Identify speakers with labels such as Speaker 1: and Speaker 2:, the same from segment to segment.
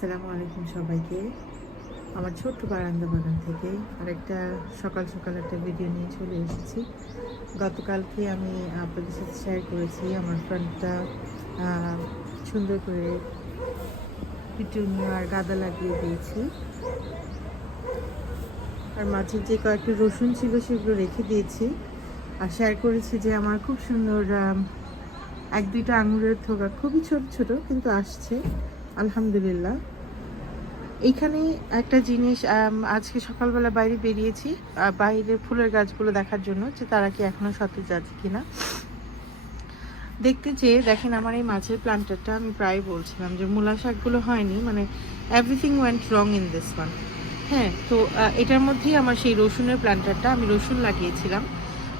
Speaker 1: আসসালামু আলাইকুম সবাইকে। আমার ছোট্ট বারান্দা বাগান থেকে আরেকটা সকাল সকাল একটা ভিডিও নিয়ে চলে এসেছি। গতকালকে আমি আপনাদের সাথে শেয়ার করেছি আমার ফ্রন্টটা সুন্দর করে পিটুনিয়া আর গাদা লাগিয়ে দিয়েছি। আর মাঝে যে কয়েকটা রসুন ছিল সেগুলো রেখে দিয়েছি আর শেয়ার করেছি যে আমার খুব সুন্দর এক দুইটা আঙুরের থোকা, খুবই ছোট ছোট কিন্তু আসছে। আলহামদুলিল্লাহ। এইখানে একটা জিনিস আজকে সকালবেলা বাইরে বেরিয়েছি বাইরের ফুলের গাছগুলো দেখার জন্য যে তারা কি এখনও সতেজ আছে কিনা। দেখতে চেয়ে দেখেন আমার এই মাছের প্লান্টারটা আমি প্রায় বলছিলাম যে মূলা শাকগুলো হয়নি মানে everything went wrong in this one হ্যাঁ তো এটার মধ্যেই আমার সেই রসুনের প্ল্যান্টারটা আমি রসুন লাগিয়েছিলাম।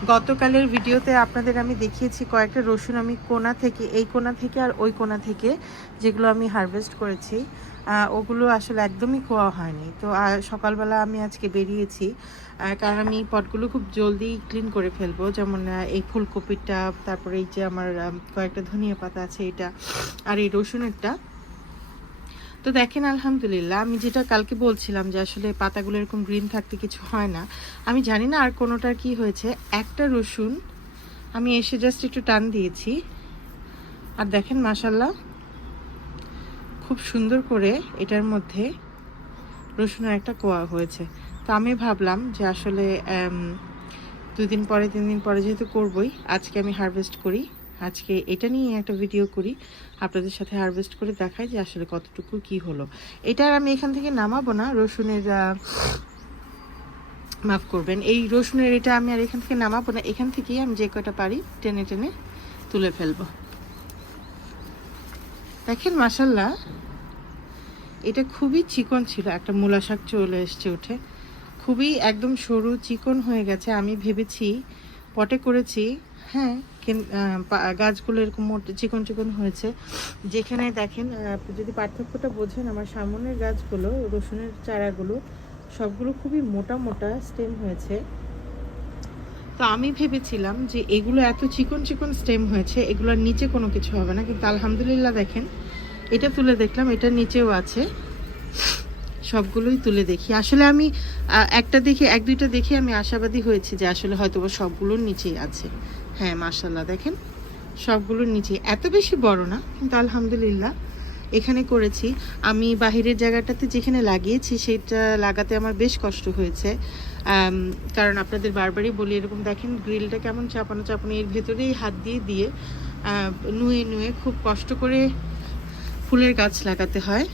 Speaker 1: গতকালের ভিডিওতে আপনাদের আমি দেখিয়েছি কয়েকটা রসুন আমি কোনা থেকে, এই কোনা থেকে আর ওই কোনা থেকে যেগুলো আমি হারভেস্ট করেছি। ওগুলো আসলে একদমই খোয়া হয়নি। তো সকালবেলা আমি আজকে বেরিয়েছি কারণ আমি পটগুলো খুব জলদি ক্লিন করে ফেলব। যেমন এই ফুলকপিটা তারপরে এই যে আমার কয়েকটা ধনিয়া পাতা আছে এটা, আর এই রসুনেরটা তো দেখেন, আলহামদুলিল্লাহ, আমি যেটা কালকে বলছিলাম যে আসলে পাতাগুলো এরকম গ্রিন থাকতে কিছু হয় না, আমি জানি না আর কোনোটার কি হয়েছে। একটা রসুন আমি এসে জাস্ট একটু টান দিয়েছি। আর দেখেন মাসাল্লাহ খুব সুন্দর করে এটার মধ্যে রসুনের একটা কোয়া হয়েছে। তো আমি ভাবলাম যে আসলে দুদিন পরে তিন দিন পরে যেহেতু করবই, আজকে আমি হারভেস্ট করি। আজকে এটা নিয়ে একটা ভিডিও করি, আপনাদের সাথে হারভেস্ট করে দেখাই যে আসলে কতটুকু কি হলো। এটা আমি এখান থেকে নামাবো না, রসুনের মাফ করবেন, এই রসুনের এটা আমি আর এখান থেকে নামাবো না, এখান থেকেই আমি যে কটা পারি টেনে টেনে তুলে ফেলব। দেখেন মাসাল্লাহ এটা খুবই চিকন ছিল, একটা মূলা শাক চলে এসছে উঠে। খুবই একদম সরু চিকন হয়ে গেছে, আমি ভেবেছি, পটে করেছি হ্যাঁ গাছগুলো এরকম মোট- চিকন চিকন হয়েছে। যেখানে দেখেন যদি পার্থক্যটা বোঝেন, আমার সামনের গাছগুলো, রসুনের চারাগুলো, সবগুলো খুবই মোটা মোটা স্টেম হয়েছে। তো আমি ভেবেছিলাম যে এগুলো এত চিকন চিকন স্টেম হয়েছে, এগুলোর নিচে কোনো কিছু হবে না। কিন্তু আলহামদুলিল্লাহ দেখেন, এটা তুলে দেখলাম, এটার নিচেও আছে। সবগুলোই তুলে দেখি। আসলে আমি একটা দেখে, এক দুইটা দেখে আমি আশাবাদী হয়েছি যে আসলে হয়তো সবগুলোর নিচেই আছে। হ্যাঁ মার্শাল্লাহ দেখেন, সবগুলোর নিচে এত বেশি বড় না, কিন্তু আলহামদুলিল্লাহ, এখানে করেছি। আমি বাহিরের জায়গাটাতে যেখানে লাগিয়েছি, সেটা লাগাতে আমার বেশ কষ্ট হয়েছে। কারণ আপনাদের বারবারই বলি, এরকম দেখেন, গ্রিলটা কেমন চাপানো চাপানো, এর ভেতরেই হাত দিয়ে দিয়ে নুয়ে নুয়ে খুব কষ্ট করে ফুলের গাছ লাগাতে হয়।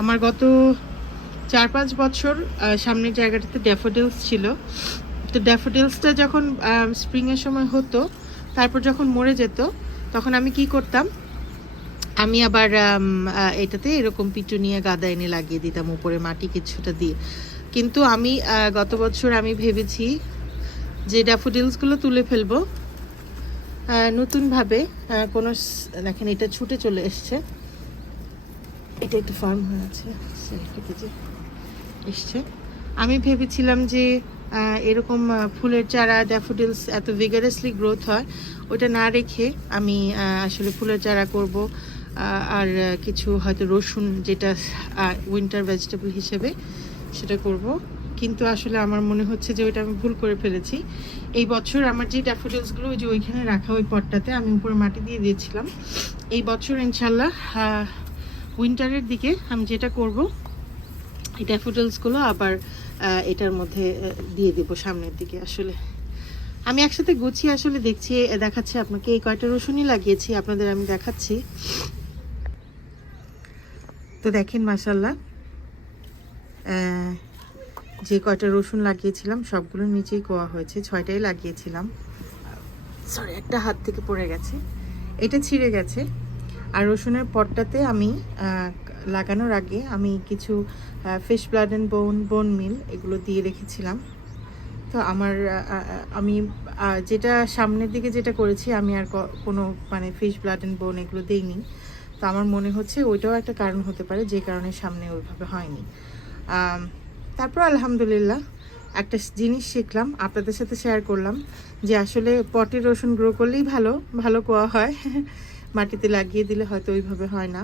Speaker 1: আমার গত চার পাঁচ বছর সামনের জায়গাটাতে ড্যাফোডিলস ছিল। তো ড্যাফোডিলসটা যখন স্প্রিংয়ের সময় হতো, তারপর যখন মরে যেত, তখন আমি কি করতাম? আমি আবার এটাতে এরকম পিটুনিয়া গাদা এনে লাগিয়ে দিতাম, উপরে মাটি কিছুটা দিয়ে। কিন্তু আমি গত বছর আমি ভেবেছি যে ড্যাফোডিলসগুলো তুলে ফেলব। নতুনভাবে কোনো দেখেন, এটা ছুটে চলে এসছে। এটা একটু ফার্ম হয়ে আছে। Sorry, যে এসছে। আমি ভেবেছিলাম যে এরকম ফুলের চারা ড্যাফোডিলস এত ভিগারাসলি গ্রোথ হয় ওটা না রেখে আমি আসলে ফুলের চারা করব আর কিছু হয়তো রসুন যেটা উইন্টার ভেজিটেবল হিসেবে সেটা করব। কিন্তু আসলে আমার মনে হচ্ছে যে ওইটা আমি ভুল করে ফেলেছি। এই বছর আমার যে ড্যাফোডিলসগুলো ওই যে ওইখানে রাখা ওই পটটাতে আমি উপরে মাটি দিয়ে দিয়েছিলাম। এই বছর ইনশাল্লাহ উইন্টারের দিকে আমি যেটা করব, এই ড্যাফোডিলসগুলো আবার এটার মধ্যে দিয়ে দেবো সামনের দিকে আসলে। আমি একসাথে গুছিয়ে আসলে দেখছি দেখাচ্ছি আপনাকে। এই কয়টা রসুনই লাগিয়েছি, আপনাদের আমি দেখাচ্ছি। তো দেখেন মাসাল্লাহ যে কয়টা রসুন লাগিয়েছিলাম, সবগুলো নিচেই কোয়া হয়েছে, ছয়টাই লাগিয়েছিলাম। সরি, একটা হাত থেকে পড়ে গেছে। এটা ছিঁড়ে গেছে। আর রসুনের পটটাতে আমি লাগানোর আগে আমি কিছু ফিশ ব্লাড অ্যান্ড বোন বোন মিল এগুলো দিয়ে রেখেছিলাম। তো আমার আমি যেটা সামনের দিকে যেটা করেছি, আমি আর কোনো মানে ফিশ ব্লাড অ্যান্ড বোন এগুলো দিইনি। তো আমার মনে হচ্ছে ওইটাও একটা কারণ হতে পারে, যে কারণে সামনে ওইভাবে হয়নি। তারপর আলহামদুলিল্লাহ একটা জিনিস শিখলাম, আপনাদের সাথে শেয়ার করলাম যে আসলে পটে রসুন গ্রো করলেই ভালো ভালো কোয়া হয়। মাটিতে লাগিয়ে দিলে হয়তো ওইভাবে হয় না।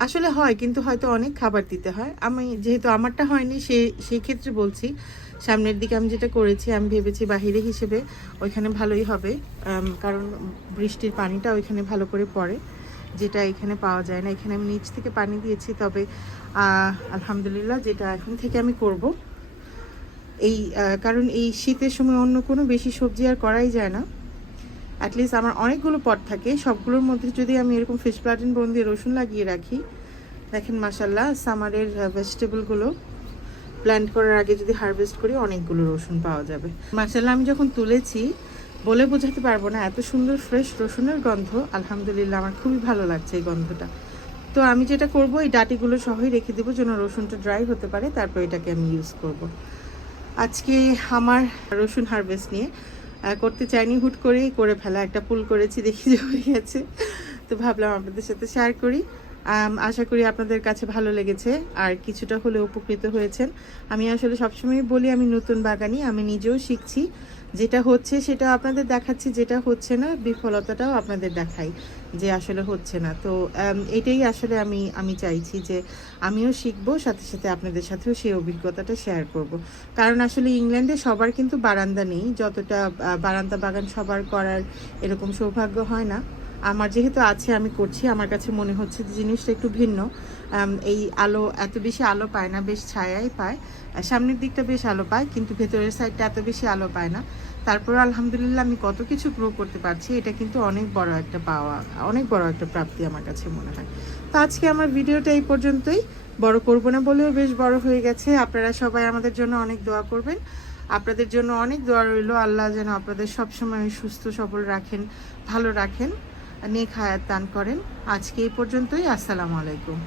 Speaker 1: আসলে হয়, কিন্তু হয়তো অনেক খাবার দিতে হয়। আমি যেহেতু আমারটা হয়নি, সে, সেই ক্ষেত্রে বলছি, সামনের দিকে আমি যেটা করেছি, আমি ভেবেছি বাহিরে হিসেবে ওইখানে ভালোই হবে। কারণ বৃষ্টির পানিটা ওইখানে ভালো করে পড়ে, যেটা এখানে পাওয়া যায় না। এখানে আমি নিচ থেকে পানি দিয়েছি, তবে আলহামদুলিল্লাহ যেটা এখন থেকে আমি করব। এই কারণ এই শীতের সময় অন্য কোনো বেশি সবজি আর করাই যায় না। অ্যাটলিস্ট আমার অনেকগুলো পট থাকে। সবগুলোর মধ্যে যদি আমি এরকম ফিশ প্লাটিন বোন দিয়ে রসুন লাগিয়ে রাখি, দেখেন মাসাল্লাহ সামারের ভেজিটেবলগুলো প্ল্যান্ট করার আগে যদি হারভেস্ট করি, অনেকগুলো রসুন পাওয়া যাবে। মাসাল্লাহ আমি যখন তুলেছি, বলে বোঝাতে পারব না, এত সুন্দর ফ্রেশ রসুনের গন্ধ। আলহামদুলিল্লাহ, আমার খুবই ভালো লাগছে এই গন্ধটা। তো আমি যেটা করব, এই ডাটিগুলো সহই রেখে দেবো, যেন রসুনটা ড্রাই হতে পারে, তারপর এটাকে আমি ইউজ করব। আজকে আমার রসুন হারভেস্ট নিয়ে করতে চাইনি, হুট করেই করে ফেলা। একটা পুল করেছি, দেখি হয়ে গেছে। তো ভাবলাম আপনাদের সাথে শেয়ার করি। আশা করি আপনাদের কাছে ভালো লেগেছে। আর কিছুটা হলে উপকৃত হয়েছেন। আমি আসলে সবসময় বলি, আমি নতুন বাগানি, আমি নিজেও শিখছি। যেটা হচ্ছে সেটা আপনাদের দেখাচ্ছি, যেটা হচ্ছে না, বিফলতাটাও আপনাদের দেখাই যে আসলে হচ্ছে না। তো এটাই আসলে আমি আমি চাইছি যে আমিও শিখব, সাথে সাথে আপনাদের সাথেও সেই অভিজ্ঞতাটা শেয়ার করব। কারণ আসলে ইংল্যান্ডে সবার কিন্তু বারান্দা নেই, যতটা বারান্দা বাগান সবার করার এরকম সৌভাগ্য হয় না। আমার যেহেতু আছে, আমি করছি। আমার কাছে মনে হচ্ছে জিনিসটা একটু ভিন্ন। এই আলো, এত বেশি আলো পায় না, বেশ ছায়াই পায়। সামনের দিকটা বেশ আলো পায়, কিন্তু ভেতরের সাইডটা এত বেশি আলো পায় না। তারপর আলহামদুলিল্লাহ আমি কত কিছু গ্রো করতে পারছি, এটা কিন্তু অনেক বড় একটা পাওয়া, অনেক বড় একটা প্রাপ্তি আমার কাছে মনে হয়। তো আজকে আমার ভিডিওটা এই পর্যন্তই। বড় করব না বলেও বেশ বড় হয়ে গেছে। আপনারা সবাই আমাদের জন্য অনেক দোয়া করবেন। আপনাদের জন্য অনেক দোয়া রইল। আল্লাহ যেন আপনাদের সবসময় সুস্থ, সবল রাখেন, ভালো রাখেন। নেক খায়াত দান করেন। আজকে এই পর্যন্তই। আসসালামু আলাইকুম।